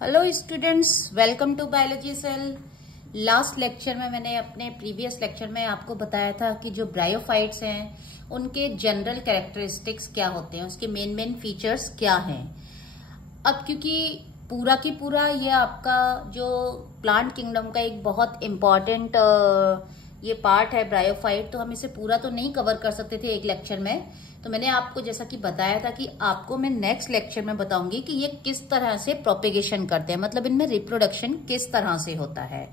Hello students, welcome to biology cell. Last lecture में मैंने अपने प्रीवियस लेक्चर में आपको बताया था कि जो ब्रायोफाइट्स हैं उनके जनरल कैरेक्टरिस्टिक्स क्या होते हैं, उसके मेन फीचर्स क्या हैं। अब क्योंकि पूरा की पूरा ये आपका जो प्लांट किंगडम का एक बहुत इम्पॉर्टेंट ये पार्ट है ब्रायोफाइट, तो हम इसे पूरा तो नहीं कवर कर सकते थे एक लेक्चर में। तो मैंने आपको जैसा कि बताया था कि आपको मैं नेक्स्ट लेक्चर में बताऊंगी कि ये किस तरह से प्रोपेगेशन करते हैं, मतलब इनमें रिप्रोडक्शन किस तरह से होता है।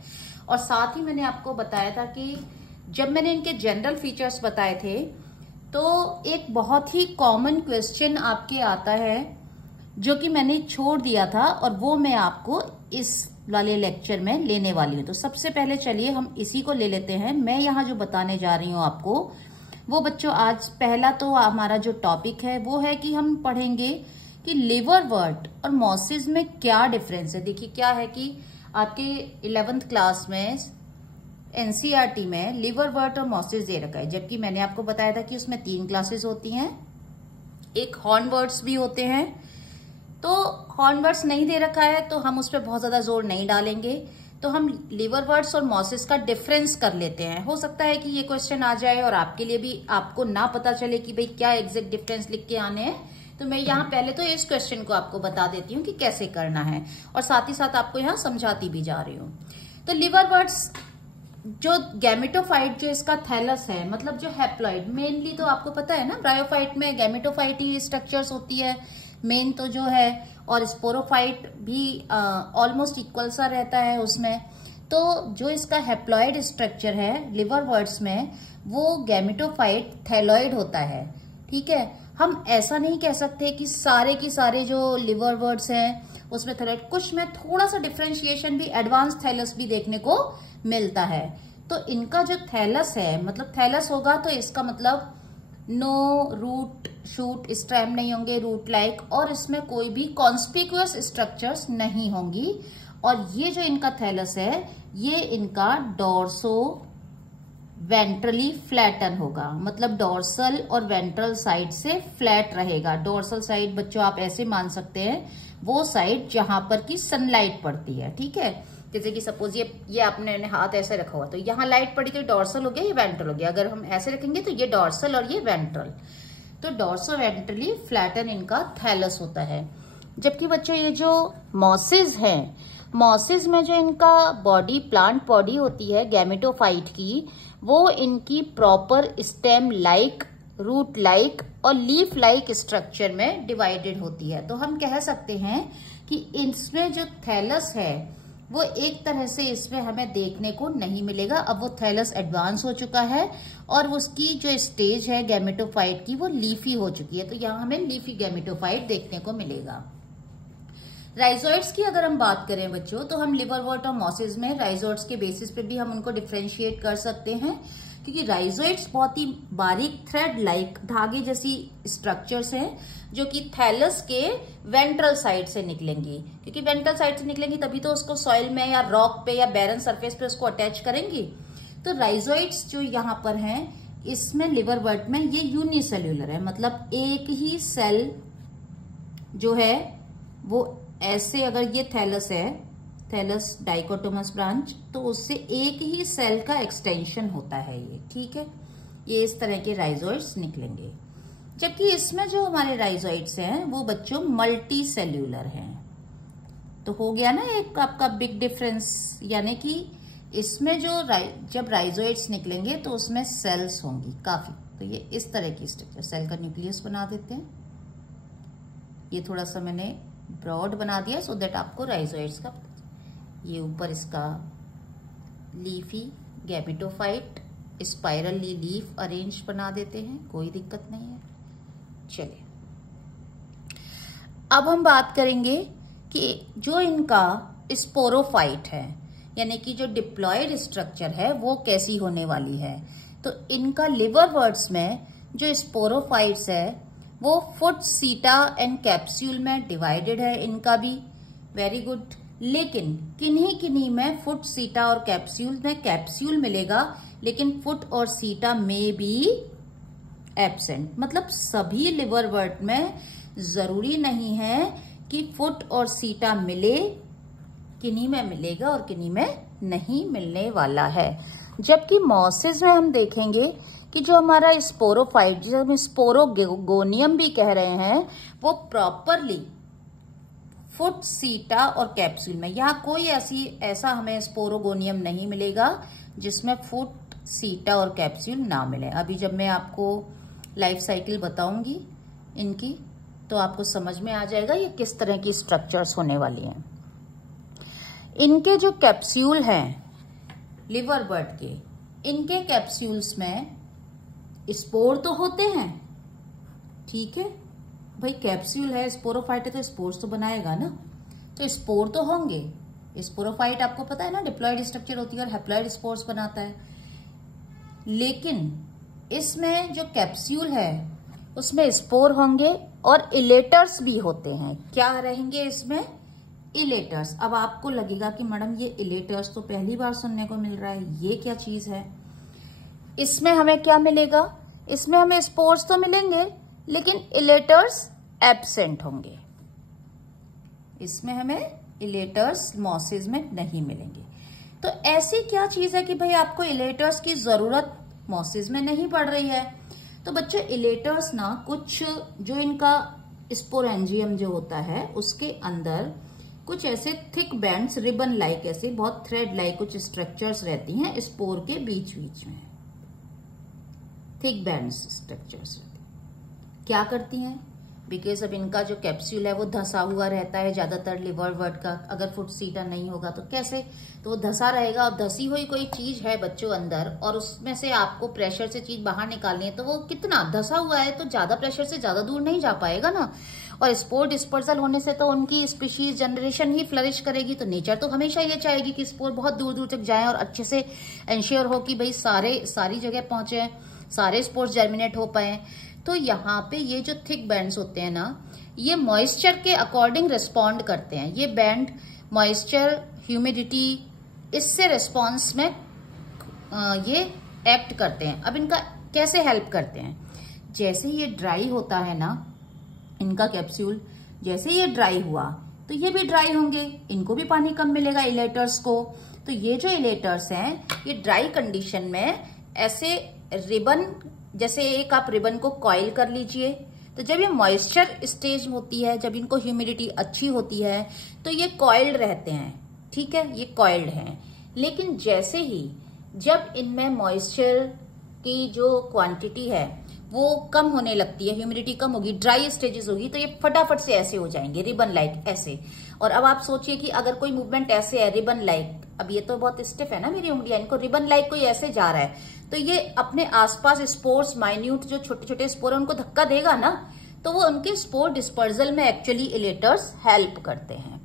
और साथ ही मैंने आपको बताया था कि जब मैंने इनके जनरल फीचर्स बताए थे तो एक बहुत ही कॉमन क्वेश्चन आपके आता है जो कि मैंने छोड़ दिया था, और वो मैं आपको इस वाले लेक्चर में लेने वाली हूँ। तो सबसे पहले चलिए हम इसी को ले लेते हैं। मैं यहाँ जो बताने जा रही हूँ आपको वो बच्चों, आज पहला तो हमारा जो टॉपिक है वो है कि हम पढ़ेंगे कि लिवरवर्ट और मॉसिस में क्या डिफरेंस है। देखिए क्या है कि आपके 11th क्लास में एनसीईआरटी में लिवरवर्ट और मॉसिस दे रखा है, जबकि मैंने आपको बताया था कि उसमें 3 क्लासेस होती हैं, एक हॉर्नवर्ट्स भी होते हैं। तो हॉर्नवर्ट्स नहीं दे रखा है तो हम उस पर बहुत ज्यादा जोर नहीं डालेंगे, तो हम लिवरवर्ट्स और मॉसिस का डिफरेंस कर लेते हैं। हो सकता है कि ये क्वेश्चन आ जाए और आपके लिए भी आपको ना पता चले कि भाई क्या एग्जैक्ट डिफरेंस लिख के आने हैं, तो मैं यहाँ पहले तो इस क्वेश्चन को आपको बता देती हूँ कि कैसे करना है, और साथ ही साथ आपको यहाँ समझाती भी जा रही हूँ। तो लिवरवर्ट्स जो गैमेटोफाइट, जो इसका थैलस है, मतलब जो हैप्लॉइड, मेनली तो आपको पता है ना ब्रायोफाइट में गैमेटोफाइट ही स्ट्रक्चर्स होती है मेन तो जो है, और स्पोरोफाइट भी ऑलमोस्ट इक्वल सा रहता है उसमें। तो जो इसका हैप्लॉइड स्ट्रक्चर है लिवरवर्ट्स में वो गैमेटोफाइट थैलॉइड होता है। ठीक है, हम ऐसा नहीं कह सकते कि सारे की सारे जो लिवरवर्ट्स हैं उसमें थैलॉइड, कुछ में थोड़ा सा डिफरेंशिएशन भी, एडवांस थैलस भी देखने को मिलता है। तो इनका जो थैलस है, मतलब थैलस होगा तो इसका मतलब नो रूट शूट स्ट्रैम नहीं होंगे, रूट लाइक, और इसमें कोई भी कॉन्स्पिक्यूअस स्ट्रक्चर्स नहीं होंगी। और ये जो इनका थैलस है ये इनका डोर्सो वेंट्रली फ्लैटन होगा, मतलब डोर्सल और वेंट्रल साइड से फ्लैट रहेगा। डोर्सल साइड बच्चों आप ऐसे मान सकते हैं वो साइड जहां पर की सनलाइट पड़ती है। ठीक है, जैसे कि सपोज ये आपने हाथ ऐसे रखा हुआ तो यहाँ लाइट पड़ी तो डोर्सल हो गया, ये वेंट्रल हो गया। अगर हम ऐसे रखेंगे तो ये डोर्सल और ये वेंट्रल, तो डोर्सो वेंट्रली फ्लैटन इनका थैलस होता है। जबकि बच्चों ये जो मॉसिस है, मॉसिस में जो इनका बॉडी, प्लांट बॉडी होती है गैमेटोफाइट की, वो इनकी proper stem like, root like और लीफ लाइक स्ट्रक्चर में डिवाइडेड होती है। तो हम कह सकते हैं कि इसमें जो थैलस है वो एक तरह से इसमें हमें देखने को नहीं मिलेगा। अब वो थैलस एडवांस हो चुका है और उसकी जो स्टेज है गैमेटोफाइट की वो लीफी हो चुकी है, तो यहाँ हमें लीफी गैमेटोफाइट देखने को मिलेगा। राइजोइड्स की अगर हम बात करें बच्चों, तो हम लिवरवर्ट और मॉसिस में राइजोइड्स के बेसिस पे भी हम उनको डिफ्रेंशिएट कर सकते हैं, क्योंकि राइजोइड्स बहुत ही बारीक थ्रेड लाइक धागे जैसी स्ट्रक्चर्स हैं जो कि थैलस के वेंट्रल साइड से निकलेंगी, क्योंकि वेंट्रल साइड से निकलेंगी तभी तो उसको सॉइल में या रॉक पे या बैरन सरफेस पे उसको अटैच करेंगी। तो राइजोइड्स जो यहाँ पर हैं इसमें लिवरवर्ट में ये यूनिसेल्यूलर है, मतलब एक ही सेल जो है वो ऐसे, अगर ये थैलस है, थैलस डाइकोटोमस ब्रांच, तो उससे एक ही सेल का एक्सटेंशन होता है ये। ठीक है, ये इस तरह के राइजोइड्स निकलेंगे। जबकि इसमें जो हमारे राइजोइड्स हैं वो बच्चों मल्टी सेल्यूलर हैं। तो हो गया ना एक आपका बिग डिफरेंस, यानी कि इसमें जो जब राइजोइड्स निकलेंगे तो उसमें सेल्स होंगी काफी। तो ये इस तरह की स्ट्रक्चर, सेल का न्यूक्लियस बना देते हैं। ये थोड़ा सा मैंने ब्रॉड बना दिया सो दैट आपको राइजोइड्स का, ये ऊपर इसका leafy gametophyte spirally leaf arrange बना देते हैं, कोई दिक्कत नहीं है। चलिए अब हम बात करेंगे कि जो इनका स्पोरोफाइट है, यानी कि जो डिप्लॉयड स्ट्रक्चर है वो कैसी होने वाली है। तो इनका लिवरवर्ट्स में जो स्पोरोफाइट्स है वो फुट, सीटा एंड कैप्सूल में डिवाइडेड है इनका भी। Very good. लेकिन किन्हीं किन्हीं में फुट, सीटा और कैप्सूल में कैप्सूल मिलेगा, लेकिन फुट और सीटा में भी एब्सेंट। मतलब सभी लिवरवर्ट में जरूरी नहीं है कि फुट और सीटा मिले किन्हीं में मिलेगा और किन्हीं में नहीं मिलने वाला है। जबकि मॉसिस में हम देखेंगे कि जो हमारा स्पोरोफाइट, जिसे हम स्पोरोगोनियम भी कह रहे हैं, वो प्रॉपरली फुट, सीटा और कैप्सूल में, यहाँ कोई ऐसा हमें स्पोरोगोनियम नहीं मिलेगा जिसमें फुट, सीटा और कैप्सूल ना मिले। अभी जब मैं आपको लाइफ साइकिल बताऊंगी इनकी तो आपको समझ में आ जाएगा ये किस तरह की स्ट्रक्चर्स होने वाली हैं। इनके जो कैप्सूल हैं लिवर बर्ड के, इनके कैप्सूल्स में स्पोर तो होते हैं, ठीक है भाई, कैप्सूल है, स्पोरोफाइट है तो स्पोर्स तो बनाएगा ना, तो स्पोर तो होंगे। स्पोरोफाइट आपको पता है ना डिप्लॉयड स्ट्रक्चर होती है और हैप्लॉयड स्पोर्स बनाता है। लेकिन इसमें जो कैप्सूल है उसमें स्पोर होंगे और इलेटर्स भी होते हैं। क्या रहेंगे इसमें? इलेटर्स। अब आपको लगेगा कि मैडम ये इलेटर्स तो पहली बार सुनने को मिल रहा है, ये क्या चीज है? इसमें हमें क्या मिलेगा? इसमें हमें स्पोर्स तो मिलेंगे लेकिन इलेटर्स एब्सेंट होंगे। इसमें हमें इलेटर्स मॉसिस में नहीं मिलेंगे। तो ऐसी क्या चीज है कि भाई आपको इलेटर्स की जरूरत मॉसिस में नहीं पड़ रही है? तो बच्चों इलेटर्स ना कुछ जो इनका स्पोरेंजियम जो होता है उसके अंदर कुछ ऐसे थिक बैंड्स, रिबन लाइक, ऐसे बहुत थ्रेड लाइक कुछ स्ट्रक्चर्स रहती हैं स्पोर के बीच बीच में, थिक बैंड्स स्ट्रक्चर्स रहती हैं। क्या करती हैं? बिकॉज अब इनका जो कैप्सूल है वो धसा हुआ रहता है ज्यादातर लिवर बर्ड का। अगर फुट, सीटा नहीं होगा तो कैसे? तो वो धसा रहेगा और धसी हुई कोई चीज है बच्चों अंदर और उसमें से आपको प्रेशर से चीज बाहर निकालनी है, तो वो कितना धसा हुआ है तो ज्यादा प्रेशर से ज्यादा दूर नहीं जा पाएगा ना। और स्पोर डिस्पर्सल होने से तो उनकी स्पीशीज जनरेशन ही फ्लरिश करेगी। तो नेचर तो हमेशा ये चाहेगी कि स्पोर बहुत दूर दूर तक जाए और अच्छे से इंश्योर हो कि भाई सारी जगह पहुंचे, सारे स्पोर्स जर्मिनेट हो पाए। तो यहाँ पे ये जो थिक बैंड्स होते हैं ना, ये मॉइस्चर के अकॉर्डिंग रिस्पॉन्ड करते हैं। ये बैंड मॉइस्चर, ह्यूमिडिटी, इससे रिस्पॉन्स में ये एक्ट करते हैं। अब इनका कैसे हेल्प करते हैं? जैसे ये ड्राई होता है ना इनका कैप्सूल, जैसे ये ड्राई हुआ तो ये भी ड्राई होंगे, इनको भी पानी कम मिलेगा इलेटर्स को। तो ये जो इलेटर्स हैं ये ड्राई कंडीशन में ऐसे रिबन, जैसे एक आप रिबन को कॉइल कर लीजिए, तो जब ये मॉइस्चर स्टेज होती है, जब इनको ह्यूमिडिटी अच्छी होती है तो ये कॉइल्ड रहते हैं, ठीक है, ये कॉइल्ड हैं। लेकिन जैसे ही जब इनमें मॉइस्चर की जो क्वांटिटी है वो कम होने लगती है, ह्यूमिडिटी कम होगी, ड्राई स्टेजेस होगी, तो ये फटाफट से ऐसे हो जाएंगे रिबन लाइक ऐसे। और अब आप सोचिए कि अगर कोई मूवमेंट ऐसे है रिबन लाइक, अब ये तो बहुत स्टिफ है ना मेरी उंगलियां, इनको रिबन लाइक कोई ऐसे जा रहा है तो ये अपने आसपास स्पोर्स, माइन्यूट जो छोटे छोटे स्पोर उनको धक्का देगा ना, तो वो उनके स्पोर डिस्पर्सल में एक्चुअली इलेटर्स हेल्प करते हैं।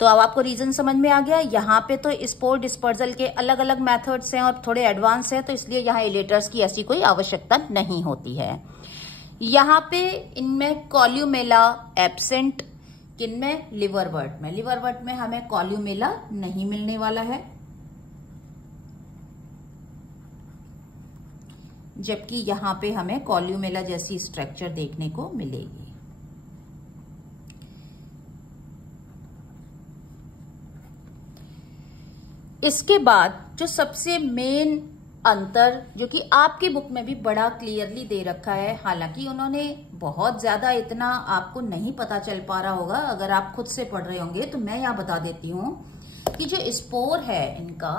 तो अब आपको रीजन समझ में आ गया। यहाँ पे तो स्पोर डिस्पर्सल के अलग अलग मेथड्स हैं और थोड़े एडवांस हैं, तो इसलिए यहाँ इलेटर्स की ऐसी कोई आवश्यकता नहीं होती है। यहाँ पे इनमें कॉल्यूमेला एब्सेंट, किनमें? लिवर बर्ड में। लिवर बर्ड में हमें कॉल्यूमेला नहीं मिलने वाला है, जबकि यहाँ पे हमें कॉल्यूमेला जैसी स्ट्रक्चर देखने को मिलेगी। इसके बाद जो सबसे मेन अंतर, जो कि आपकी बुक में भी बड़ा क्लियरली दे रखा है, हालांकि उन्होंने बहुत ज्यादा इतना आपको नहीं पता चल पा रहा होगा अगर आप खुद से पढ़ रहे होंगे, तो मैं यहाँ बता देती हूँ कि जो स्पोर है इनका,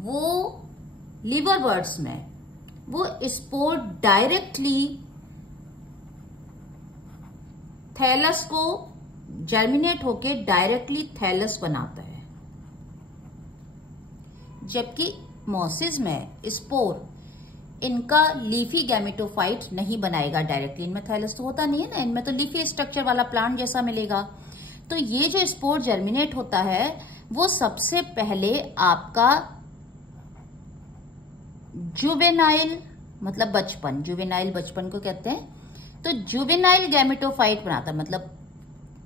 वो लिवर बर्ड्स में वो स्पोर डायरेक्टली थैलस को जर्मिनेट होके डायरेक्टली थैलस बनाता है, जबकि मॉसिस में स्पोर इनका लीफी गैमेटोफाइट नहीं बनाएगा डायरेक्टली। इनमें थैलस तो होता नहीं है ना, इनमें तो लीफी स्ट्रक्चर वाला प्लांट जैसा मिलेगा। तो ये जो स्पोर जर्मिनेट होता है वो सबसे पहले आपका जुवेनाइल, मतलब बचपन, जुवेनाइल बचपन को कहते हैं, तो जुवेनाइल गैमेटोफाइट बनाता है। मतलब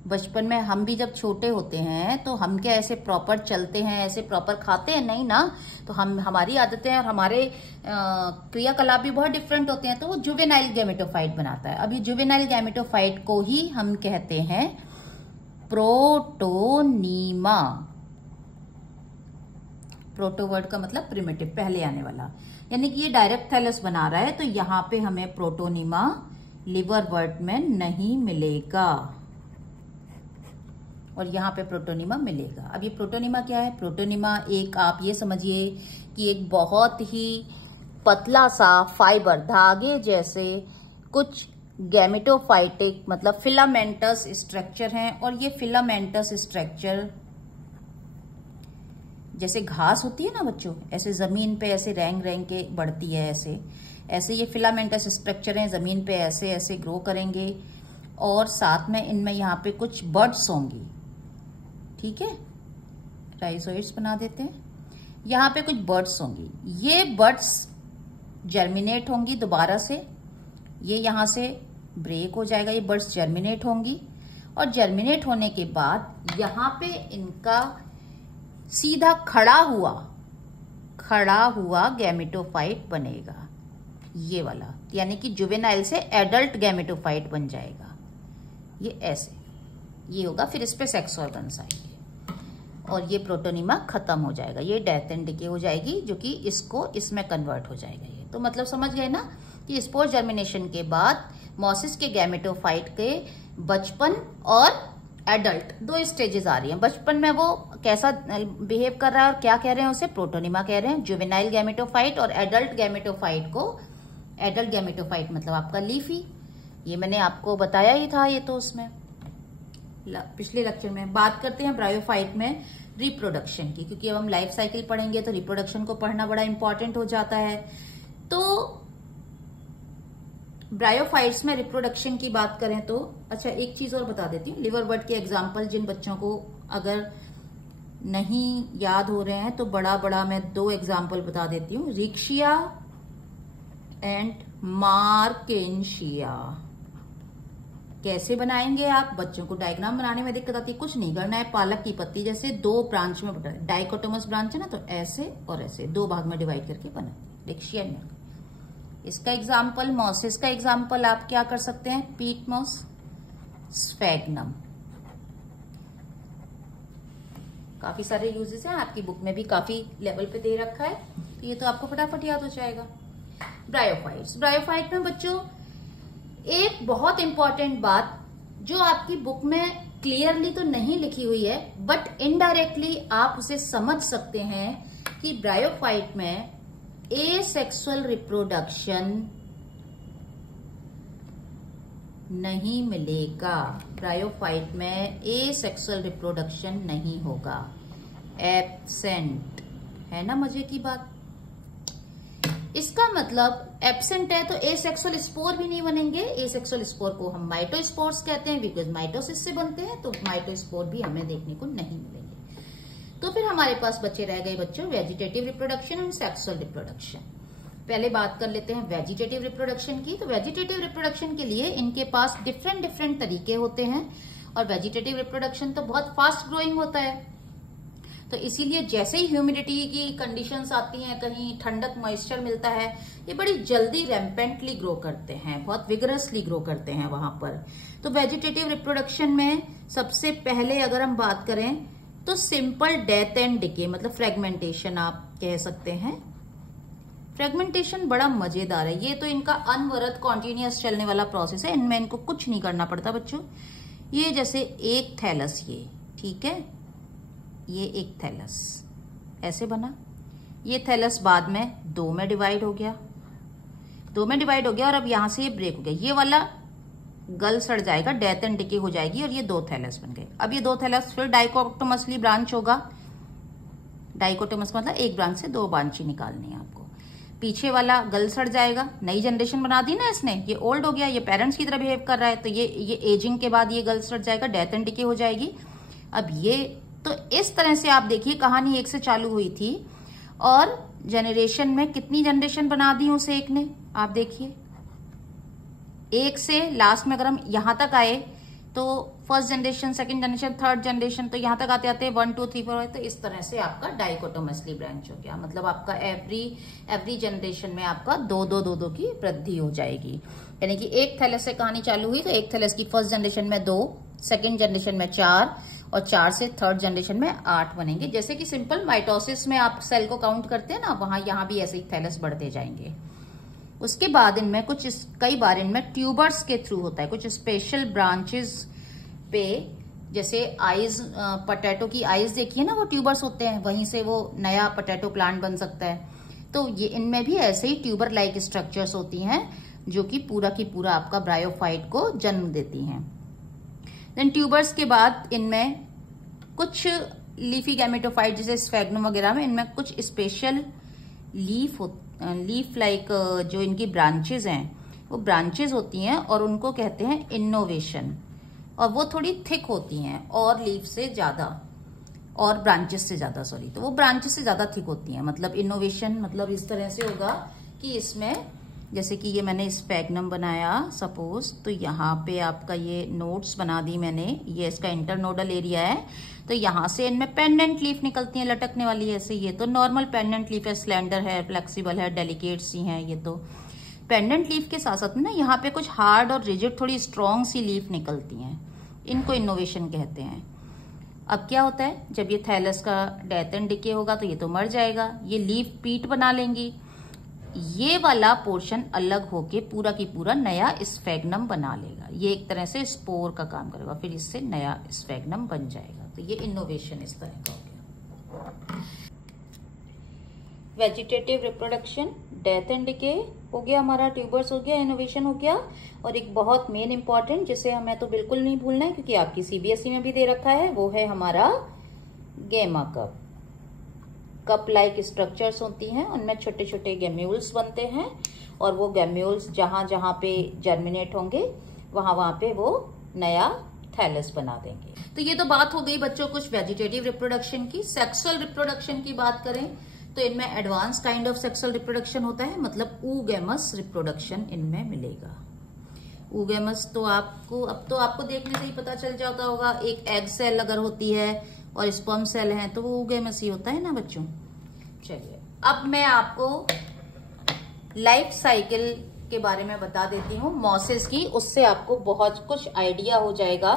बचपन में हम भी जब छोटे होते हैं तो हम क्या ऐसे प्रॉपर चलते हैं, ऐसे प्रॉपर खाते हैं? नहीं ना। तो हमारी आदतें और हमारे क्रियाकलाप भी बहुत डिफरेंट होते हैं, तो वो जुवेनाइल गैमेटोफाइट बनाता है। अब ये जुवेनाइल गैमेटोफाइट को ही हम कहते हैं प्रोटोनीमा। प्रोटोवर्ड का मतलब प्रिमिटिव, पहले आने वाला, यानी कि ये डायरेक्ट थैलस बना रहा है, तो यहाँ पे हमें प्रोटोनिमा लिवरवर्ट में नहीं मिलेगा और यहाँ पे प्रोटोनिमा मिलेगा। अब ये प्रोटोनिमा क्या है? प्रोटोनिमा एक, आप ये समझिए कि एक बहुत ही पतला सा फाइबर, धागे जैसे कुछ गैमेटोफाइटिक मतलब फिलामेंटस स्ट्रक्चर हैं, और ये फिलामेंटस स्ट्रक्चर जैसे घास होती है ना बच्चों, ऐसे जमीन पे ऐसे रैंग रैंग के बढ़ती है, ऐसे ऐसे ये फिलामेंटस स्ट्रक्चर हैं, जमीन पे ऐसे ऐसे ग्रो करेंगे, और साथ में इनमें यहाँ पे कुछ बड्स होंगी, ठीक है, राइजोइड्स बना देते हैं, यहाँ पे कुछ बड्स होंगी, ये बड्स जर्मिनेट होंगी दोबारा से, ये यहाँ से ब्रेक हो जाएगा, ये बड्स जर्मिनेट होंगी, और जर्मिनेट होने के बाद यहाँ पे इनका सीधा खड़ा हुआ गैमेटोफाइट बनेगा, ये वाला, यानी कि जुवेनाइल से एडल्ट गैमेटोफाइट बन जाएगा, ये ऐसे, ये होगा, फिर इस पे सेक्स ऑर्गन्स आएंगे और ये प्रोटोनिमा खत्म हो जाएगा, ये डेथ एंड डिके हो जाएगी, जो कि इसको इसमें कन्वर्ट हो जाएगा। ये तो मतलब समझ गए ना कि स्पोर जर्मिनेशन के बाद मॉसिस के गैमेटोफाइट के बचपन और एडल्ट दो स्टेजेस आ रही हैं। बचपन में वो कैसा बिहेव कर रहा है और क्या कह रहे हैं, उसे प्रोटोनिमा कह रहे हैं, जुवेनाइल गैमेटोफाइट, और एडल्ट गैमेटोफाइट को, एडल्ट गैमेटोफाइट मतलब आपका लीफी, ये मैंने आपको बताया ही था, ये तो उसमें पिछले लेक्चर में। बात करते हैं ब्रायोफाइट में रिप्रोडक्शन की, क्योंकि अब हम लाइफ साइकिल पढ़ेंगे तो रिप्रोडक्शन को पढ़ना बड़ा इंपॉर्टेंट हो जाता है। तो ब्रायोफाइट्स में रिप्रोडक्शन की बात करें तो, अच्छा एक चीज और बता देती हूँ, लिवरवर्ट के एग्जाम्पल जिन बच्चों को अगर नहीं याद हो रहे हैं तो बड़ा मैं दो एग्जाम्पल बता देती हूँ, रिक्शिया एंड मार्केंशिया। कैसे बनाएंगे आप? बच्चों को डायग्राम बनाने में दिक्कत आती है, कुछ नहीं करना है, पालक की पत्ती जैसे दो ब्रांच में बटा, डाइकोटोमस ब्रांच है ना, तो ऐसे और ऐसे दो भाग में डिवाइड करके बनाते, रिक्शिया एंड। इसका एग्जाम्पल, मॉसिस का एग्जाम्पल आप क्या कर सकते हैं, पीटमोस स्फैग्नम, काफी सारे यूजेस हैं, आपकी बुक में भी काफी लेवल पे दे रखा है, तो ये तो आपको फटाफट याद हो जाएगा। ब्रायोफाइट्स, ब्रायोफाइट में बच्चों एक बहुत इंपॉर्टेंट बात जो आपकी बुक में क्लियरली तो नहीं लिखी हुई है, बट इनडायरेक्टली आप उसे समझ सकते हैं कि ब्रायोफाइट में एसेक्सुअल रिप्रोडक्शन नहीं मिलेगा, ब्रायोफाइट में एसेक्सुअल रिप्रोडक्शन नहीं होगा, एब्सेंट है ना, मजे की बात। इसका मतलब एब्सेंट है तो एसेक्सुअल स्पोर भी नहीं बनेंगे, एसेक्सुअल स्पोर को हम माइटोस्पोर्स कहते हैं, बिकॉज माइटोसिस से बनते हैं, तो माइटोस्पोर भी हमें देखने को नहीं मिलेंगे। तो फिर हमारे पास बचे रह गए बच्चों vegetative reproduction and sexual reproduction. पहले बात कर लेते हैं वेजिटेटिव रिप्रोडक्शन की। तो वेजिटेटिव रिप्रोडक्शन के लिए इनके पास डिफरेंट तरीके होते हैं, और वेजिटेटिव रिप्रोडक्शन तो बहुत फास्ट ग्रोइंग होता है, तो इसीलिए जैसे ही ह्यूमिडिटी की कंडीशंस आती हैं, कहीं ठंडक मॉइस्चर मिलता है, ये बड़ी जल्दी रैम्पेंटली ग्रो करते हैं, बहुत विगरसली ग्रो करते हैं वहां पर। तो वेजिटेटिव रिप्रोडक्शन में सबसे पहले अगर हम बात करें तो सिंपल डेथ एंड डिके मतलब फ्रेगमेंटेशन आप कह सकते हैं। फ्रेगमेंटेशन बड़ा मजेदार है, ये तो इनका अनवरत कॉन्टिन्यूअस चलने वाला प्रोसेस है, इनमें इनको कुछ नहीं करना पड़ता बच्चों। ये जैसे एक थैलस, ये ठीक है, ये एक थैलस ऐसे बना, ये थैलस बाद में दो में डिवाइड हो गया, और अब यहां से ये ब्रेक हो गया, ये वाला गल सड़ जाएगा, डेथ एंड डिके हो जाएगी, और ये दो थैलस बन गए। अब ये दो थैलस फिर डाइकोटोमसली ब्रांच होगा, डाइकोटोमस मतलब एक ब्रांच से दो ब्रांच निकालनी है आपको। पीछे वाला गल सड़ जाएगा, नई जनरेशन बना दी ना इसने, ये ओल्ड हो गया, ये पेरेंट्स की तरह बिहेव कर रहा है, तो ये एजिंग के बाद ये गल सड़ जाएगा, डेथ एंड डिके हो जाएगी। अब ये तो इस तरह से आप देखिए कहानी एक से चालू हुई थी, और जनरेशन में कितनी जनरेशन बना दी उस एक ने, आप देखिए एक से लास्ट में अगर हम यहां तक आए तो first generation, second generation, third generation, तो यहां तक आते आते 1 2 3 4, तो इस तरह से आपका डाइकोटोमसली ब्रांच हो गया, मतलब आपका एवरी जनरेशन में आपका दो की वृद्धि हो जाएगी। यानी कि एक थैलस से कहानी चालू हुई तो एक थैलस की फर्स्ट जनरेशन में 2, सेकंड जनरेशन में 4, और 4 से थर्ड जनरेशन में 8 बनेंगे। जैसे कि सिंपल माइटोसिस में आप सेल को काउंट करते हैं ना, वहां यहाँ भी ऐसे ही थैलस बढ़ते जाएंगे। उसके बाद इनमें कई बार इनमें ट्यूबर्स के थ्रू होता है, कुछ स्पेशल ब्रांचेस पे, जैसे आइज, पोटैटो की आइज देखिए ना, वो ट्यूबर्स होते हैं, वहीं से वो नया पोटैटो प्लांट बन सकता है। तो ये इनमें भी ऐसे ही ट्यूबर लाइक स्ट्रक्चर्स होती हैं जो कि पूरा की पूरा आपका ब्रायोफाइट को जन्म देती हैं। देन ट्यूबर्स के बाद इनमें कुछ लीफी गैमेटोफाइट जैसे स्फैग्नम वगैरह में इनमें कुछ स्पेशल लीफ लाइक जो इनकी ब्रांचेज हैं वो ब्रांचेज होती हैं और उनको कहते हैं इनोवेशन, और वो थोड़ी थिक होती हैं और लीफ से ज्यादा और ब्रांचेस से ज्यादा, सॉरी, तो वो ब्रांचेस से ज्यादा थिक होती हैं। मतलब इनोवेशन मतलब इस तरह से होगा कि इसमें जैसे कि ये मैंने स्फैग्नम बनाया सपोज, तो यहाँ पे आपका ये नोड्स बना दी मैंने, ये इसका इंटरनोडल एरिया है, तो यहाँ से इनमें पेंडेंट लीफ निकलती हैं लटकने वाली ऐसे। ये तो नॉर्मल पेंडेंट लीफ है, स्लेंडर है, फ्लेक्सिबल है, डेलिकेट सी है। ये तो पेंडेंट लीफ के साथ साथ में ना यहाँ पे कुछ हार्ड और रिजिड थोड़ी स्ट्रॉन्ग सी लीफ निकलती हैं, इनको इनोवेशन कहते हैं। अब क्या होता है, जब ये थैलस का डेथ एंड डिके होगा तो ये तो मर जाएगा, ये लीफ पीट बना लेंगी, ये वाला पोर्शन अलग होके पूरा की पूरा नया स्फैग्नम बना लेगा। ये एक तरह से स्पोर का काम करेगा, फिर इससे नया स्फैग्नम बन जाएगा। तो ये इनोवेशन इस तरह का हो गया। Vegetative reproduction, death and decay हो गया हमारा, ट्यूबर्स हो गया, इनोवेशन हो गया, और एक बहुत मेन इंपॉर्टेंट जिसे हमें तो बिल्कुल नहीं भूलना है क्योंकि आपकी सीबीएसई में भी दे रखा है, वो है हमारा गेमा कप। कप लाइक स्ट्रक्चर्स होती हैं, उनमें छोटे छोटे गैम्यूल्स बनते हैं, और वो गैम्यूल्स जहां जहां पे जर्मिनेट होंगे वहां वहां पे वो नया थैलस बना देंगे। तो ये तो बात हो गई बच्चों कुछ वेजिटेटिव रिप्रोडक्शन की। सेक्सुअल रिप्रोडक्शन की बात करें तो इनमें advance kind of sexual reproduction होता है, मतलब oogamous रिप्रोडक्शन इनमें मिलेगा। oogamous तो आपको देखने से ही पता चल जाता होगा, एक एग सेल अगर होती है और स्पर्म सेल है तो वो oogamous ही होता है ना बच्चों। चलिए अब मैं आपको लाइफ साइकिल के बारे में बता देती हूँ मॉसेस की, उससे आपको बहुत कुछ आइडिया हो जाएगा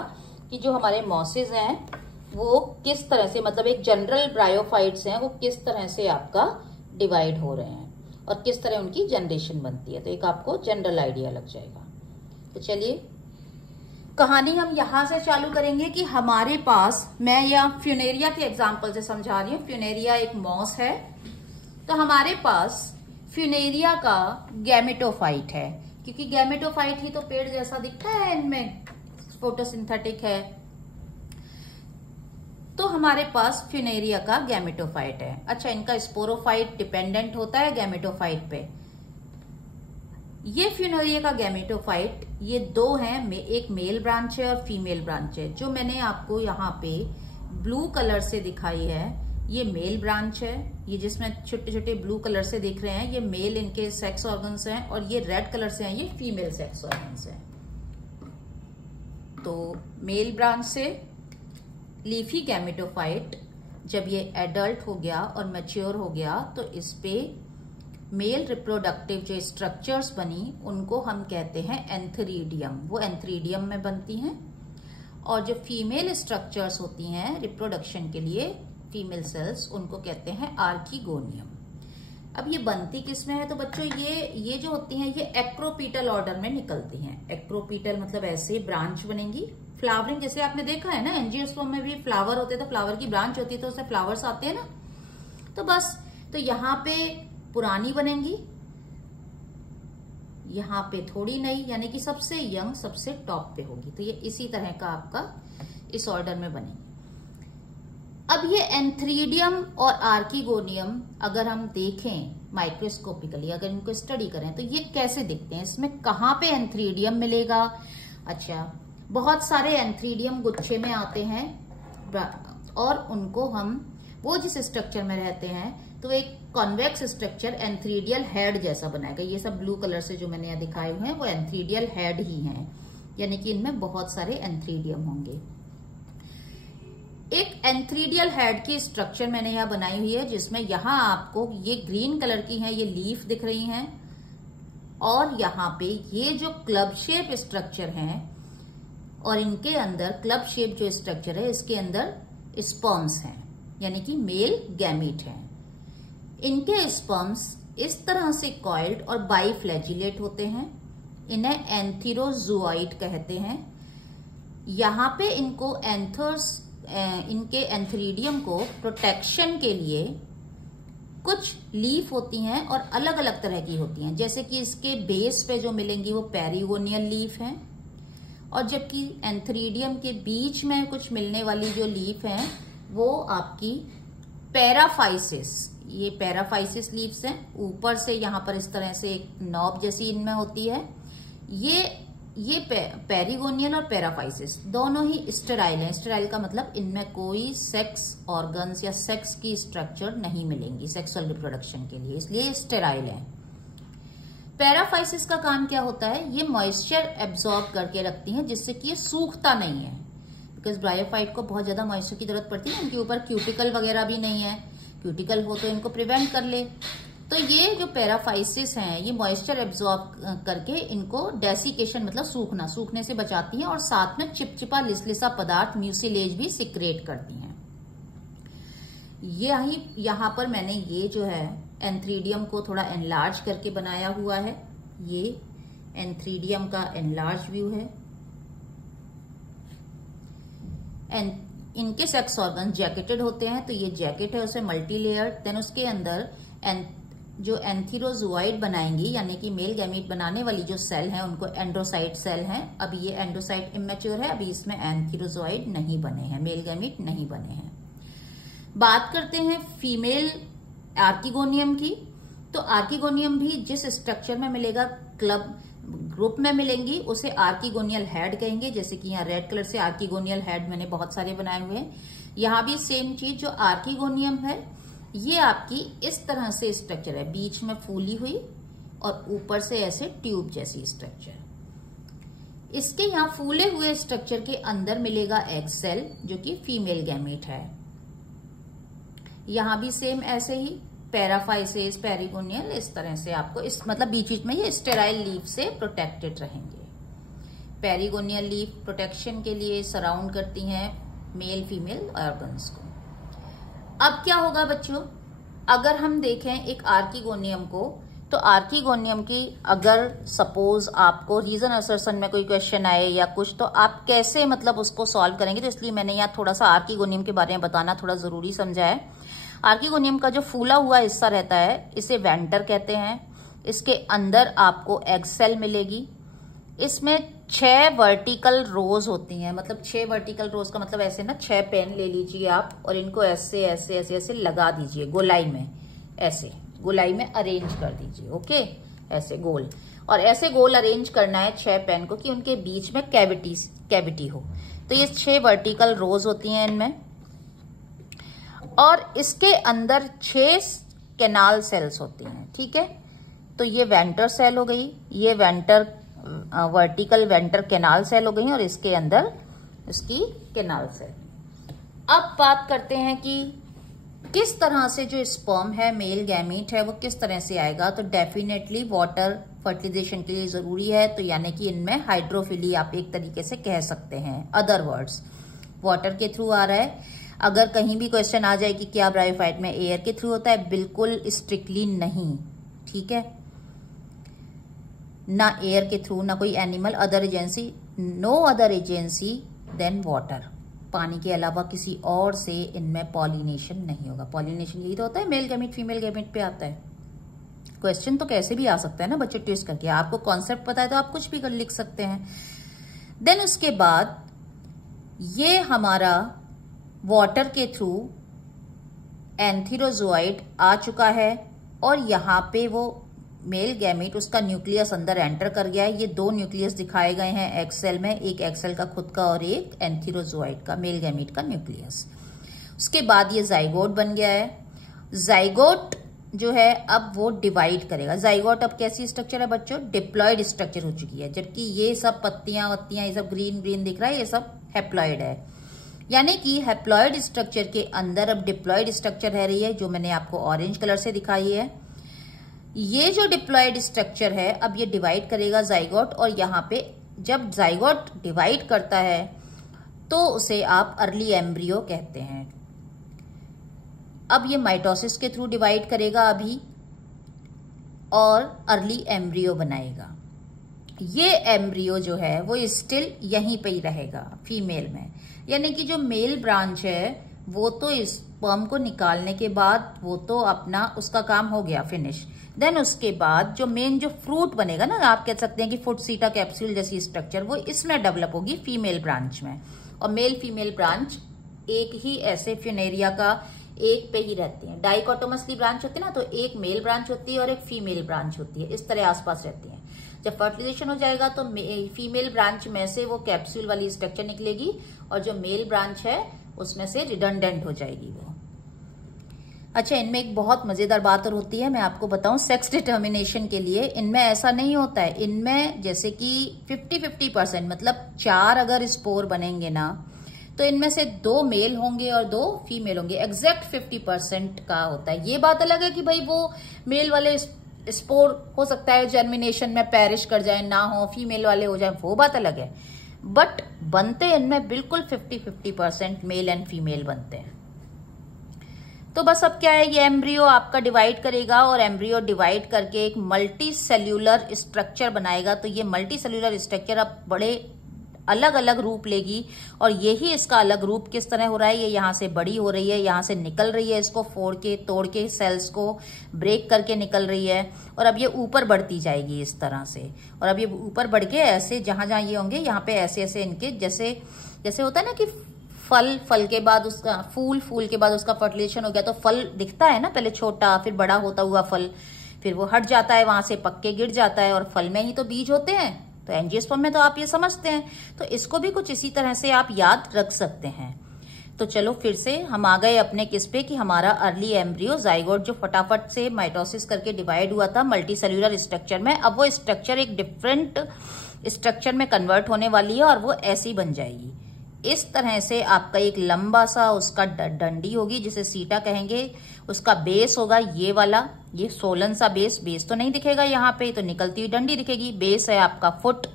कि जो हमारे मॉसेस हैं वो किस तरह से, मतलब एक जनरल ब्रायोफाइट्स हैं, वो किस तरह से आपका डिवाइड हो रहे हैं और किस तरह उनकी जनरेशन बनती है, तो एक आपको जनरल आइडिया लग जाएगा। तो चलिए कहानी हम यहां से चालू करेंगे कि हमारे पास, मैं यहाँ फ्यूनेरिया के एग्जाम्पल से समझा रही हूँ। फ्यूनेरिया एक मॉस है, तो हमारे पास फ्यूनेरिया का गैमेटोफाइट है, क्योंकि गैमेटोफाइट ही तो पेड़ जैसा दिखता है, इनमें फोटोसिंथेटिक है, तो हमारे पास फ्यूनेरिया का गैमेटोफाइट है। अच्छा, इनका स्पोरोफाइट डिपेंडेंट होता है गैमेटोफाइट पे। ये फ्यूनेरिया का गैमेटोफाइट, ये दो हैं, एक मेल ब्रांच है और फीमेल ब्रांच है। जो मैंने आपको यहाँ पे ब्लू कलर से दिखाई है ये मेल ब्रांच है, ये जिसमें छोटे छोटे ब्लू कलर से दिख रहे हैं ये मेल इनके सेक्स ऑर्गन्स हैं, और ये रेड कलर से हैं ये फीमेल सेक्स ऑर्गन्स हैं। तो मेल ब्रांच से लीफी गैमेटोफाइट जब ये एडल्ट हो गया और मैच्योर हो गया तो इस पे मेल रिप्रोडक्टिव जो स्ट्रक्चर्स बनी उनको हम कहते हैं एंथरीडियम, वो एंथरीडियम में बनती हैं। और जो फीमेल स्ट्रक्चर्स होती हैं रिप्रोडक्शन के लिए, फीमेल सेल्स, उनको कहते हैं आर्कीगोनियम। अब ये बनती किसमें है, तो बच्चों ये जो होती हैं ये एक्रोपीटल ऑर्डर में निकलती हैं। एक्रोपीटल मतलब ऐसे ब्रांच बनेंगी, फ्लावरिंग जैसे आपने देखा है ना, एंजियोस्पर्म में भी फ्लावर होते हैं तो फ्लावर की ब्रांच होती है तो उससे फ्लावर्स आते हैं ना, तो बस, तो यहाँ पे पुरानी बनेंगी, यहाँ पे थोड़ी नई, यानी कि सबसे यंग सबसे टॉप पे होगी। तो ये इसी तरह का आपका इस ऑर्डर में बनेंगे। अब ये एंथ्रीडियम और आर्कीगोनियम अगर हम देखें माइक्रोस्कोपिकली, अगर इनको स्टडी करें तो ये कैसे दिखते हैं, इसमें कहाँ पे एंथ्रीडियम मिलेगा। अच्छा, बहुत सारे एंथ्रीडियम गुच्छे में आते हैं और उनको हम, वो जिस स्ट्रक्चर में रहते हैं तो एक कॉन्वेक्स स्ट्रक्चर एंथ्रीडियल हेड जैसा बनाएगा। ये सब ब्लू कलर से जो मैंने यहाँ दिखाए हुए हैं वो एंथ्रीडियल हेड ही हैं, यानी कि इनमें बहुत सारे एंथ्रीडियम होंगे। एक एंथ्रीडियल हेड की स्ट्रक्चर मैंने यहाँ बनाई हुई है, जिसमें यहाँ आपको ये ग्रीन कलर की हैं ये लीफ दिख रही हैं, और यहाँ पे ये जो क्लब शेप स्ट्रक्चर हैं और इनके अंदर क्लब शेप जो स्ट्रक्चर है इसके अंदर स्पर्म्स हैं, यानी कि मेल गैमीट हैं। इनके स्पर्म्स इस तरह से कॉइल्ड और बाइफ्लैजिलेट होते हैं। इन्हें एंथीरोजोआइड कहते हैं। यहाँ पे इनको इनके एंथीरिडियम को प्रोटेक्शन के लिए कुछ लीफ होती हैं और अलग अलग तरह की होती हैं, जैसे कि इसके बेस पे जो मिलेंगी वो पेरिगोनियल लीफ हैं, और जबकि एंथीरिडियम के बीच में कुछ मिलने वाली जो लीफ हैं वो आपकी पैराफाइसिस, ये पैराफाइसिस लीव्स हैं। ऊपर से यहाँ पर इस तरह से एक नॉब जैसी इनमें होती है। ये पेरिगोनियल और पैराफाइसिस दोनों ही स्टेराइल हैं। स्टेराइल का मतलब इनमें कोई सेक्स ऑर्गन्स या सेक्स की स्ट्रक्चर नहीं मिलेंगी सेक्सुअल रिप्रोडक्शन के लिए, इसलिए स्टेराइल है। पैराफाइसिस का काम क्या होता है, ये मॉइस्चर एब्जॉर्ब करके रखती हैं जिससे कि ये सूखता नहीं है, बिकॉज ब्रायोफाइट को बहुत ज्यादा मॉइस्चर की जरूरत पड़ती है। इनके ऊपर क्यूटिकल वगैरह भी नहीं है, क्यूटिकल हो तो इनको प्रिवेंट कर ले। तो ये जो पैराफाइसिस हैं ये मॉइस्चर एब्जॉर्ब करके इनको डेसिकेशन मतलब सूखने से बचाती हैं, और साथ में चिपचिपा लिसलिसा पदार्थ म्यूसिलेज भी सिक्रेट करती हैं। यहाँ पर मैंने ये जो है एंथीरिडियम को थोड़ा एनलार्ज करके बनाया हुआ है। ये एंथीरिडियम का एनलार्ज व्यू है। इनके सेक्स ऑर्गन जैकेटेड होते हैं, तो ये जैकेट है उसे मल्टी लेयर्ड। देन उसके अंदर जो एंथीरोजोआइड बनाएंगी, यानी कि मेल गैमीट बनाने वाली जो सेल हैं उनको एंड्रोसाइट सेल हैं। अभी ये एंड्रोसाइट इमेच्योर है, अभी इसमें एंथीरोजोआइड नहीं बने हैं, मेल गैमीट नहीं बने हैं। बात करते हैं फीमेल आर्किगोनियम की। तो आर्किगोनियम भी जिस स्ट्रक्चर में मिलेगा, क्लब ग्रुप में मिलेंगी, उसे आर्किगोनियल हेड कहेंगे। जैसे कि यहाँ रेड कलर से आर्किगोनियल हेड मैंने बहुत सारे बनाए हुए हैं। यहाँ भी सेम चीज, जो आर्किगोनियम है ये आपकी इस तरह से स्ट्रक्चर है, बीच में फूली हुई और ऊपर से ऐसे ट्यूब जैसी स्ट्रक्चर। इसके यहाँ फूले हुए स्ट्रक्चर के अंदर मिलेगा एग सेल जो कि फीमेल गैमीट है। यहाँ भी सेम ऐसे ही पैराफाइसिस, पेरिगोनियल, इस तरह से आपको इस मतलब बीच में ये स्टेराइल लीफ से प्रोटेक्टेड रहेंगे। पेरिगोनियल लीफ प्रोटेक्शन के लिए सराउंड करती हैं मेल फीमेल ऑर्गन्स को। अब क्या होगा बच्चों, अगर हम देखें एक आर्किगोनियम को, तो आर्किगोनियम की अगर सपोज आपको रीजन असर्शन में कोई क्वेश्चन आए या कुछ, तो आप कैसे मतलब उसको सॉल्व करेंगे। तो इसलिए मैंने यहाँ थोड़ा सा आर्किगोनियम के बारे में बताना थोड़ा जरूरी समझा है। आर्किगोनियम का जो फूला हुआ हिस्सा रहता है इसे वेंटर कहते हैं। इसके अंदर आपको एग सेल मिलेगी। इसमें 6 वर्टिकल रोज होती हैं, मतलब 6 वर्टिकल रोज का मतलब ऐसे ना 6 पेन ले लीजिए आप और इनको ऐसे ऐसे ऐसे ऐसे लगा दीजिए गोलाई में, ऐसे गोलाई में अरेंज कर दीजिए। ओके, ऐसे गोल, और ऐसे गोल अरेंज करना है 6 पेन को कि उनके बीच में कैविटी हो। तो ये 6 वर्टिकल रोज होती हैं इनमें, और इसके अंदर 6 कैनाल सेल्स होती हैं। ठीक है, तो ये वेंटर सेल हो गई, ये वर्टिकल वेंटर कैनाल सेल हो गई, और इसके अंदर इसकी कैनाल सेल। अब बात करते हैं कि किस तरह से जो स्पर्म है, मेल गैमीट है, वो किस तरह से आएगा। तो डेफिनेटली वाटर फर्टिलाइजेशन के लिए जरूरी है, तो यानी कि इनमें हाइड्रोफिली आप एक तरीके से कह सकते हैं। अदर वर्ड्स, वाटर के थ्रू आ रहा है। अगर कहीं भी क्वेश्चन आ जाए कि क्या ब्रायोफाइट में एयर के थ्रू होता है, बिल्कुल स्ट्रिक्टली नहीं। ठीक है, ना एयर के थ्रू, ना कोई animal, other agency, no other agency than water. पानी के अलावा किसी और से इनमें पॉलिनेशन नहीं होगा। पॉलिनेशन यही तो होता है, मेल गैमीट फीमेल गैमीट पे आता है। क्वेश्चन तो कैसे भी आ सकता है ना बच्चे, ट्विस्ट करके। आपको कॉन्सेप्ट पता है तो आप कुछ भी कर लिख सकते हैं। देन उसके बाद ये हमारा वाटर के थ्रू एंथीरोजोआइड आ चुका है, और यहाँ पे वो मेल गैमीट उसका न्यूक्लियस अंदर एंटर कर गया है। ये 2 न्यूक्लियस दिखाए गए हैं एग सेल में, एक एग सेल का खुद का और एक एंथीरोजोआइड का, मेल गैमीट का न्यूक्लियस। उसके बाद ये जाइगोट बन गया है। जाइगोट जो है अब वो डिवाइड करेगा। जाइगोट अब कैसी स्ट्रक्चर है बच्चों, डिप्लॉयड स्ट्रक्चर हो चुकी है, जबकि ये सब पत्तियां वत्तियां ये सब ग्रीन ग्रीन दिख रहा है, ये सब हैप्लॉयड है। यानी कि हैप्लॉयड स्ट्रक्चर के अंदर अब डिप्लॉयड स्ट्रक्चर रह रही है, जो मैंने आपको ऑरेंज कलर से दिखाई है। ये जो डिप्लॉयड स्ट्रक्चर है अब ये डिवाइड करेगा जाइगोट, और यहाँ पे जब जाइगोट डिवाइड करता है तो उसे आप अर्ली एम्ब्रियो कहते हैं। अब ये माइटोसिस के थ्रू डिवाइड करेगा अभी और अर्ली एम्ब्रियो बनाएगा। ये एम्ब्रियो जो है वो स्टिल यहीं पे ही रहेगा फीमेल में, यानी कि जो मेल ब्रांच है वो तो इस स्पर्म को निकालने के बाद वो तो अपना उसका काम हो गया फिनिश। देन उसके बाद जो मेन जो फ्रूट बनेगा ना, आप कह सकते हैं कि फुट सीटा कैप्सूल जैसी स्ट्रक्चर, वो इसमें डेवलप होगी फीमेल ब्रांच में। और मेल फीमेल ब्रांच एक ही ऐसे फ्यूनेरिया का एक पे ही रहती है। डाइकोटोमसली ब्रांच होती है ना, तो एक मेल ब्रांच होती है और एक फीमेल ब्रांच होती है, इस तरह आसपास रहती है। जब फर्टिलाइजेशन हो जाएगा तो फीमेल ब्रांच में से वो कैप्सूल वाली स्ट्रक्चर निकलेगी और जो मेल ब्रांच है उसमें से रिडंडेंट हो जाएगी वो। अच्छा, इनमें एक बहुत मजेदार बात और होती है, मैं आपको बताऊं, सेक्स डिटर्मिनेशन के लिए इनमें ऐसा नहीं होता है। इनमें जैसे कि 50-50% मतलब 4 अगर स्पोर बनेंगे ना, तो इनमें से 2 मेल होंगे और 2 फीमेल होंगे। एग्जैक्ट 50% का होता है। ये बात अलग है कि भाई वो मेल वाले स्पोर हो सकता है जर्मिनेशन में पेरिश कर जाए, ना हो, फीमेल वाले हो जाए, वो बात अलग है। बट बनते इनमें बिल्कुल 50-50% मेल एंड फीमेल बनते हैं। तो बस अब क्या है, ये एम्ब्रियो आपका डिवाइड करेगा और एम्ब्रियो डिवाइड करके एक मल्टी सेल्यूलर स्ट्रक्चर बनाएगा। तो ये मल्टी सेल्यूलर स्ट्रक्चर अब बड़े अलग अलग रूप लेगी और यही इसका अलग रूप किस तरह हो रहा है, ये यहाँ से बड़ी हो रही है, यहाँ से निकल रही है, इसको फोड़ के तोड़ के सेल्स को ब्रेक करके निकल रही है और अब ये ऊपर बढ़ती जाएगी इस तरह से। और अब ये ऊपर बढ़ के ऐसे जहां जहां ये होंगे यहाँ पे ऐसे ऐसे इनके जैसे जैसे होता है ना कि फल के बाद उसका फूल के बाद उसका फर्टिलाइजेशन हो गया तो फल दिखता है ना, पहले छोटा फिर बड़ा होता हुआ फल, फिर वो हट जाता है, वहां से पक के गिर जाता है और फल में ही तो बीज होते हैं। तो एंजियोस्पर्म में तो आप ये समझते हैं, तो इसको भी कुछ इसी तरह से आप याद रख सकते हैं। तो चलो फिर से हम आ गए अपने किस पे कि हमारा अर्ली एम्ब्रियो जाइगोट जो फटाफट से माइटोसिस करके डिवाइड हुआ था मल्टी सेल्यूलर स्ट्रक्चर में, अब वो स्ट्रक्चर एक डिफरेंट स्ट्रक्चर में कन्वर्ट होने वाली है और वो ऐसी बन जाएगी। इस तरह से आपका एक लंबा सा उसका डंडी होगी जिसे सीटा कहेंगे, उसका बेस होगा ये वाला, ये सोलन सा बेस तो नहीं दिखेगा यहाँ पे, तो निकलती हुई डंडी दिखेगी। बेस है आपका फुट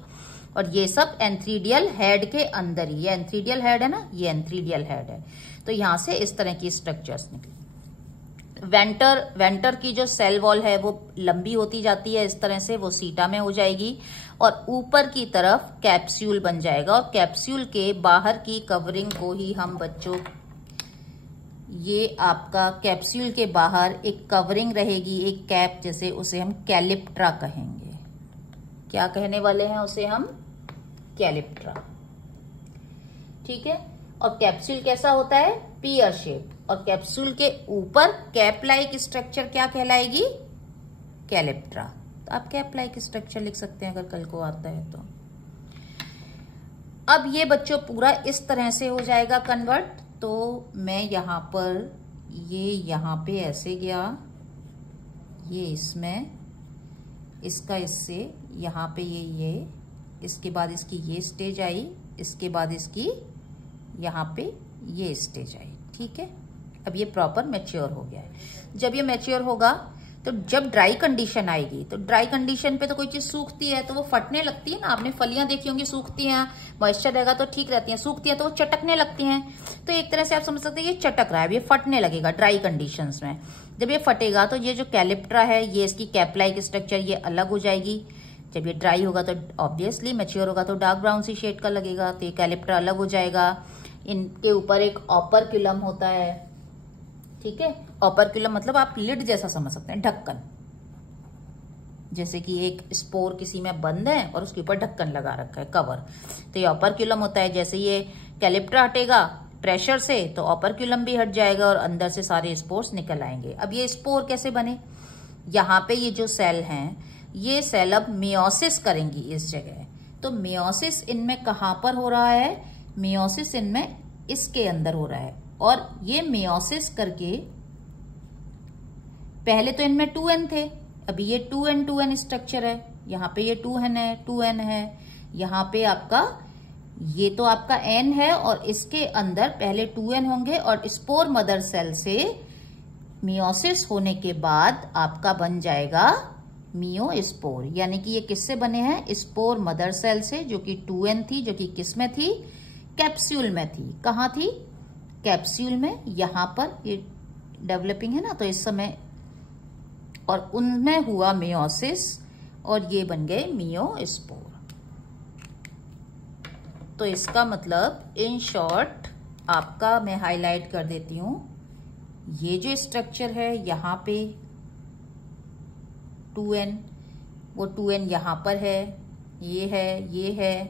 और ये सब एंथ्रीडियल हेड के अंदर ही, ये एंथ्रीडियल हेड है ना, ये एंथ्रीडियल हेड है। तो यहां से इस तरह की स्ट्रक्चर्स निकली। वेंटर की जो सेल वॉल है वो लंबी होती जाती है इस तरह से, वो सीटा में हो जाएगी और ऊपर की तरफ कैप्सूल बन जाएगा और कैप्सूल के बाहर की कवरिंग को ही हम बच्चों, ये आपका कैप्सूल के बाहर एक कवरिंग रहेगी, एक कैप जैसे, उसे हम कैलिप्ट्रा कहेंगे। क्या कहने वाले हैं उसे हम? कैलिप्ट्रा। ठीक है। और कैप्सूल कैसा होता है? पियर शेप। और कैप्सूल के ऊपर कैप लाइक स्ट्रक्चर क्या कहलाएगी? कैलिप्ट्रा। तो आप कैप लाइक स्ट्रक्चर लिख सकते हैं अगर कल को आता है तो। अब ये बच्चों पूरा इस तरह से हो जाएगा कन्वर्ट। तो मैं यहां पर ये यहां पे ऐसे गया, ये इसमें, इसका इससे यहां पे ये, इसके बाद इसकी ये स्टेज आई, इसके बाद इसकी यहां पे ये स्टेज आई। ठीक है। अब ये प्रॉपर मैच्योर हो गया है। जब ये मैच्योर होगा तो जब ड्राई कंडीशन आएगी, तो ड्राई कंडीशन पे तो कोई चीज सूखती है तो वो फटने लगती है ना, आपने फलियां देखी होंगी, सूखती हैं, मॉइस्चर रहेगा तो ठीक रहती हैं, सूखती हैं तो वो चटकने लगती हैं। तो एक तरह से आप समझ सकते हैं ये चटक रहा है, ये फटने लगेगा ड्राई कंडीशंस में। जब ये फटेगा तो ये जो कैलिप्ट्रा है, ये इसकी कैपलाइक स्ट्रक्चर, ये अलग हो जाएगी। जब ये ड्राई होगा तो ऑब्वियसली मैच्योर होगा तो डार्क ब्राउन सी शेड का लगेगा, तो ये कैलिप्ट्रा अलग हो जाएगा। इनके ऊपर एक ऑपरक्यूलम होता है। ठीक है। ऑपरक्यूलम मतलब आप लिड जैसा समझ सकते हैं, ढक्कन, जैसे कि एक स्पोर किसी में बंद है और उसके ऊपर ढक्कन लगा रखा है, कवर, तो ये ऑपरक्यूलम होता है। जैसे ये कैलिप्ट्रा हटेगा प्रेशर से तो ऑपरक्यूलम भी हट जाएगा और अंदर से सारे स्पोर्स निकल आएंगे। अब ये स्पोर कैसे बने? यहाँ पे ये जो सेल हैं, ये सेल अब मियोसिस करेंगी इस जगह। तो मियोसिस इनमें कहां पर हो रहा है? मियोसिस इनमें इसके अंदर हो रहा है। और ये मियोसिस करके, पहले तो इनमें 2n थे, अभी ये 2n स्ट्रक्चर है, यहाँ पे ये 2n है, यहाँ पे आपका ये तो आपका n है और इसके अंदर पहले 2n होंगे और स्पोर मदर सेल से मियोसिस होने के बाद आपका बन जाएगा मियोस्पोर, यानी कि ये किससे बने हैं? स्पोर मदर सेल से, जो कि 2n थी, जो कि किस में थी? कैप्सूल में थी। कहाँ थी? कैप्सूल में। यहां पर ये डेवलपिंग है ना, तो इस समय, और उनमें हुआ मेयोसिस और ये बन गए मियोस्पोर। तो इसका मतलब इन शॉर्ट आपका मैं हाईलाइट कर देती हूं, ये जो स्ट्रक्चर है यहां पे 2n, वो 2n यहां पर है, ये है,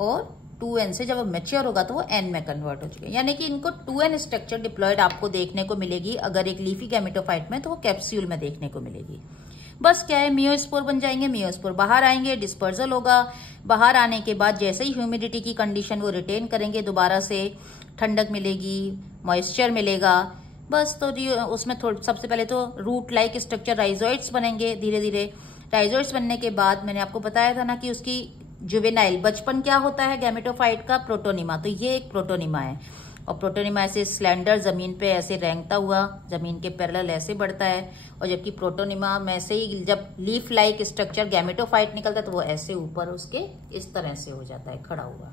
और 2n से जब मैच्योर होगा तो वो n में कन्वर्ट हो चुके हैं। यानी कि इनको 2n स्ट्रक्चर डिप्लॉयड आपको देखने को मिलेगी अगर एक लीफी गैमेटोफाइट में, तो वो कैप्सूल में देखने को मिलेगी। बस क्या है, मियोस्पोर बन जाएंगे, मियोस्पोर बाहर आएंगे, डिस्पर्जल होगा। बाहर आने के बाद जैसे ही ह्यूमिडिटी की कंडीशन वो रिटेन करेंगे, दोबारा से ठंडक मिलेगी, मॉइस्चर मिलेगा, बस। तो उसमें सबसे पहले तो रूट लाइक स्ट्रक्चर राइजोइड्स बनेंगे धीरे धीरे। राइजोइड्स बनने के बाद मैंने आपको बताया था ना कि उसकी जुवेनाइल बचपन क्या होता है गैमेटोफाइट का? प्रोटोनिमा। तो ये एक प्रोटोनिमा है, और प्रोटोनिमा ऐसे स्लेंडर जमीन पे ऐसे रेंगता हुआ जमीन के पैरेलल ऐसे बढ़ता है, और जबकि प्रोटोनिमा में से ही जब लीफ लाइक स्ट्रक्चर गैमेटोफाइट निकलता है तो वो ऐसे ऊपर उसके इस तरह से हो जाता है खड़ा हुआ।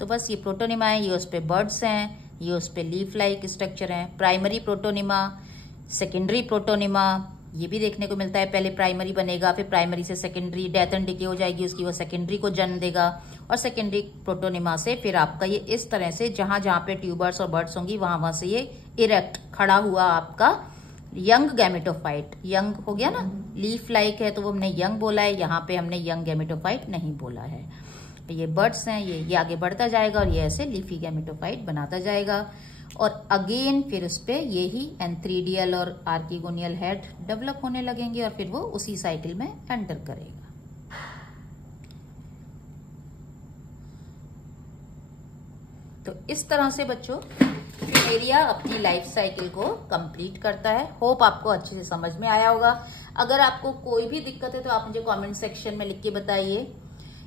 तो बस ये प्रोटोनिमा है, ये उस पे बर्ड्स हैं, ये उस पे लीफ लाइक स्ट्रक्चर है। प्राइमरी प्रोटोनिमा, सेकेंडरी प्रोटोनिमा, ये भी देखने को मिलता है। पहले प्राइमरी बनेगा, फिर प्राइमरी से सेकेंडरी, डेथ एंड डिके हो जाएगी उसकी, वो सेकेंडरी को जन्म देगा, और सेकेंडरी प्रोटोनिमा से फिर आपका ये इस तरह से जहां जहां पे ट्यूबर्स और बर्ड्स होंगी वहां वहां से ये इरेक्ट खड़ा हुआ आपका यंग गैमेटोफाइट। यंग हो गया ना, लीफ लाइक है तो वो हमने यंग बोला है, यहाँ पे हमने यंग गैमेटोफाइट नहीं बोला है। ये बर्ड्स हैं, ये आगे बढ़ता जाएगा और ये ऐसे लीफी गैमेटोफाइट बनाता जाएगा, और अगेन फिर उस पे यही एंथ्रीडियल और आर्किगोनियल हेड डेवलप होने लगेंगे, और फिर वो उसी साइकिल में एंटर करेगा। तो इस तरह से बच्चों फ्यूनेरिया अपनी लाइफ साइकिल को कंप्लीट करता है। होप आपको अच्छे से समझ में आया होगा। अगर आपको कोई भी दिक्कत है तो आप मुझे कमेंट सेक्शन में लिख के बताइए।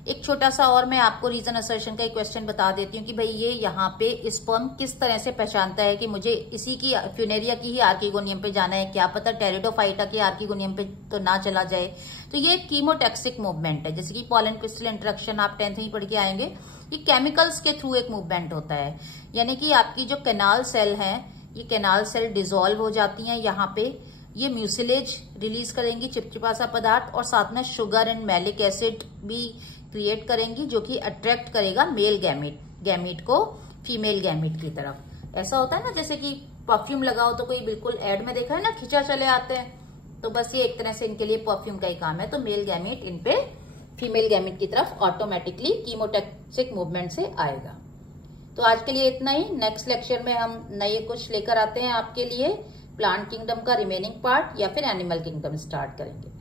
एक छोटा सा और मैं आपको रीजन असर्शन का एक क्वेश्चन बता देती हूँ कि भाई ये यहाँ पे स्पर्म किस तरह से पहचानता है कि मुझे इसी की फ्यूनेरिया की ही आर्किगोनियम पे जाना है, क्या पता टेरिडोफाइटा के आर्किगोनियम पे तो ना चला जाए। तो ये एक कीमोटैक्सिक मूवमेंट है, जैसे कि पॉलन क्रिस्टल इंटरेक्शन आप 10th ही पढ़ के आएंगे। ये केमिकल्स के थ्रू एक मूवमेंट होता है, यानी कि आपकी जो कैनाल सेल है, ये कैनाल सेल डिसॉल्व हो जाती है, यहाँ पे ये म्यूसिलेज रिलीज करेंगी, चिपचिपा सा पदार्थ, और साथ में शुगर एंड मैलिक एसिड भी क्रिएट करेंगी, जो कि अट्रैक्ट करेगा मेल गैमीट को फीमेल गैमीट की तरफ। ऐसा होता है ना, जैसे कि परफ्यूम लगाओ तो कोई बिल्कुल एड में देखा है ना, खिंचा चले आते हैं, तो बस ये एक तरह से इनके लिए परफ्यूम का ही काम है। तो मेल गैमीट इन पे फीमेल गैमीट की तरफ ऑटोमेटिकली कीमोटैक्सिक मूवमेंट से आएगा। तो आज के लिए इतना ही। नेक्स्ट लेक्चर में हम नए कुछ लेकर आते हैं आपके लिए, प्लांट किंगडम का रिमेनिंग पार्ट या फिर एनिमल किंगडम स्टार्ट करेंगे।